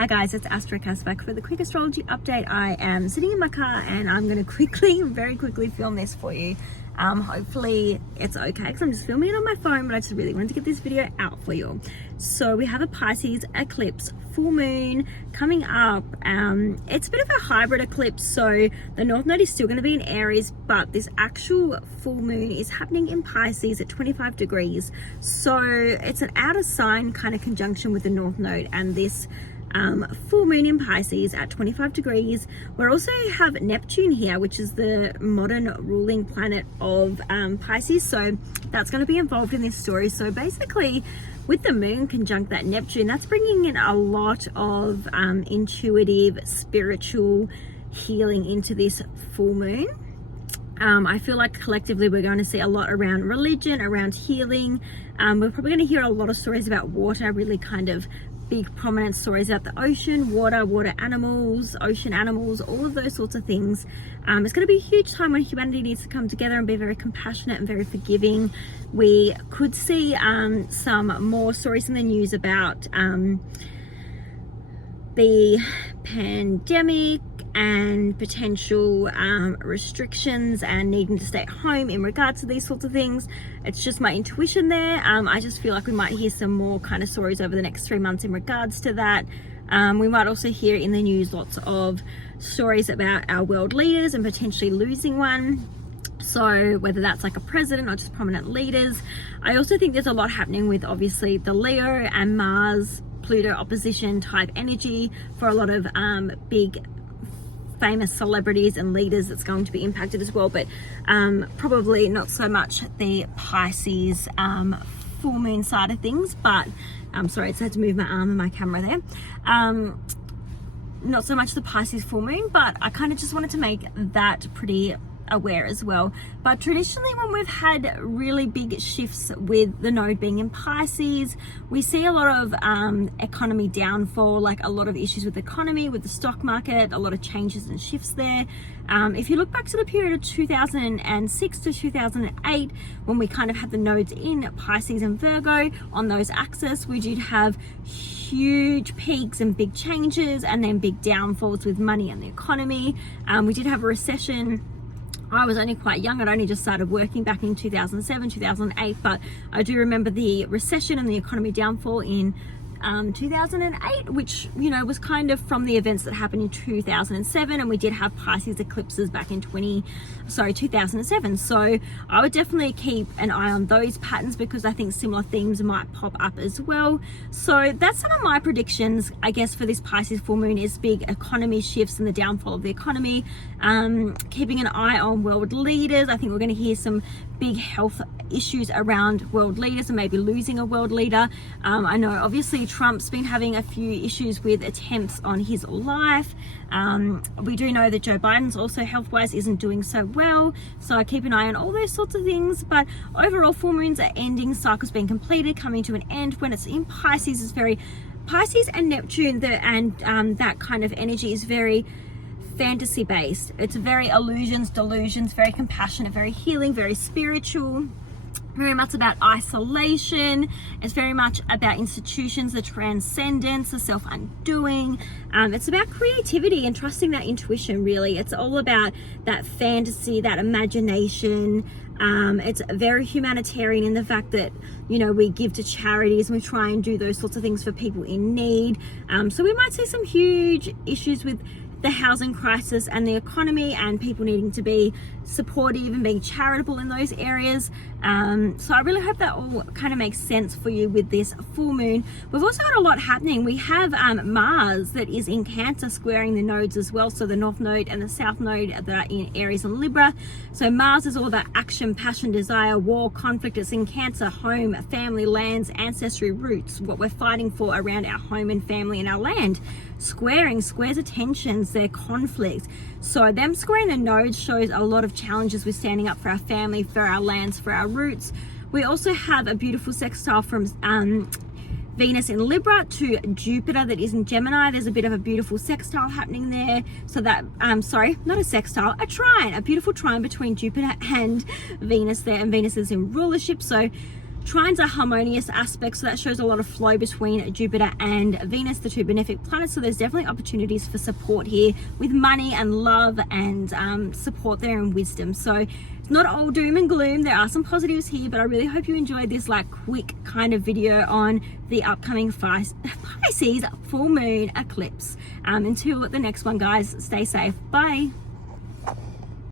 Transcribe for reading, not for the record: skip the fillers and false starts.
Hi guys, it's AstroCass back for the quick astrology update. I am sitting in my car and I'm going to very quickly film this for you. Hopefully it's okay because I'm just filming it on my phone, but I just really wanted to get this video out for you. So we have a Pisces eclipse, full moon coming up. It's a bit of a hybrid eclipse, so the North Node is still going to be in Aries, but this actual full moon is happening in Pisces at 25 degrees. So it's an outer sign kind of conjunction with the North Node and this full moon in Pisces at 25 degrees. We also have Neptune here, which is the modern ruling planet of Pisces, so that's going to be involved in this story. So basically with the moon conjunct that Neptune, that's bringing in a lot of intuitive spiritual healing into this full moon. I feel like collectively we're going to see a lot around religion, around healing. We're probably going to hear a lot of stories about water, really kind of big prominent stories about the ocean, water animals, ocean animals, all of those sorts of things. It's going to be a huge time when humanity needs to come together and be very compassionate and very forgiving. We could see some more stories in the news about the pandemic and potential restrictions and needing to stay at home in regards to these sorts of things. It's just my intuition there. I just feel like we might hear some more kind of stories over the next 3 months in regards to that. We might also hear in the news lots of stories about our world leaders and potentially losing one. So whether that's like a president or just prominent leaders. I also think there's a lot happening with obviously the Leo and Mars Pluto opposition type energy for a lot of big famous celebrities and leaders that's going to be impacted as well, but probably not so much the Pisces full moon side of things. But sorry, I just had to move my arm and my camera there. Not so much the Pisces full moon, but I kind of just wanted to make that pretty aware as well. But traditionally when we've had really big shifts with the node being in Pisces, we see a lot of economy downfall, like a lot of issues with the economy, with the stock market, a lot of changes and shifts there. If you look back to the period of 2006 to 2008, when we kind of had the nodes in Pisces and Virgo on those axes, we did have huge peaks and big changes and then big downfalls with money and the economy. We did have a recession. I was only quite young. I'd only just started working back in 2007, 2008, but I do remember the recession and the economy downfall in 2008, which, you know, was kind of from the events that happened in 2007, and we did have Pisces eclipses back in 2007. So I would definitely keep an eye on those patterns because I think similar themes might pop up as well. So that's some of my predictions, I guess, for this Pisces full moon is big economy shifts and the downfall of the economy. Keeping an eye on world leaders. I think we're going to hear some big health issues around world leaders and maybe losing a world leader. I know obviously Trump's been having a few issues with attempts on his life. We do know that Joe Biden's also health-wise isn't doing so well, so I keep an eye on all those sorts of things. But overall, full moons are ending, cycles being completed, coming to an end. When it's in Pisces, it's very Pisces and Neptune, that kind of energy is very fantasy based. It's very illusions, delusions, very compassionate, very healing, very spiritual, very much about isolation. It's very much about institutions, the transcendence, the self-undoing. It's about creativity and trusting that intuition, really. It's all about that fantasy, that imagination. It's very humanitarian in the fact that, you know, we give to charities and we try and do those sorts of things for people in need. So we might see some huge issues with the housing crisis and the economy and people needing to be supportive and being charitable in those areas. So I really hope that all kind of makes sense for you with this full moon. We've also got a lot happening. We have Mars that is in Cancer squaring the nodes as well. So the North Node and the South Node that are in Aries and Libra. So Mars is all about action, passion, desire, war, conflict. It's in Cancer, home, family, lands, ancestry, roots, what we're fighting for around our home and family and our land. Squares are tensions, they're conflicts. So them squaring the nodes shows a lot of challenges with standing up for our family, for our lands, for our roots. We also have a beautiful sextile from Venus in Libra to Jupiter that is in Gemini. There's a bit of a beautiful sextile happening there. So that, sorry, not a sextile, a trine, a beautiful trine between Jupiter and Venus there. And Venus is in rulership. So Trines are harmonious aspects, so that shows a lot of flow between Jupiter and Venus, the two benefic planets. So there's definitely opportunities for support here with money and love and support there and wisdom. So it's not all doom and gloom. There are some positives here, but I really hope you enjoyed this like quick kind of video on the upcoming Pisces full moon eclipse. Until the next one, guys, stay safe. Bye.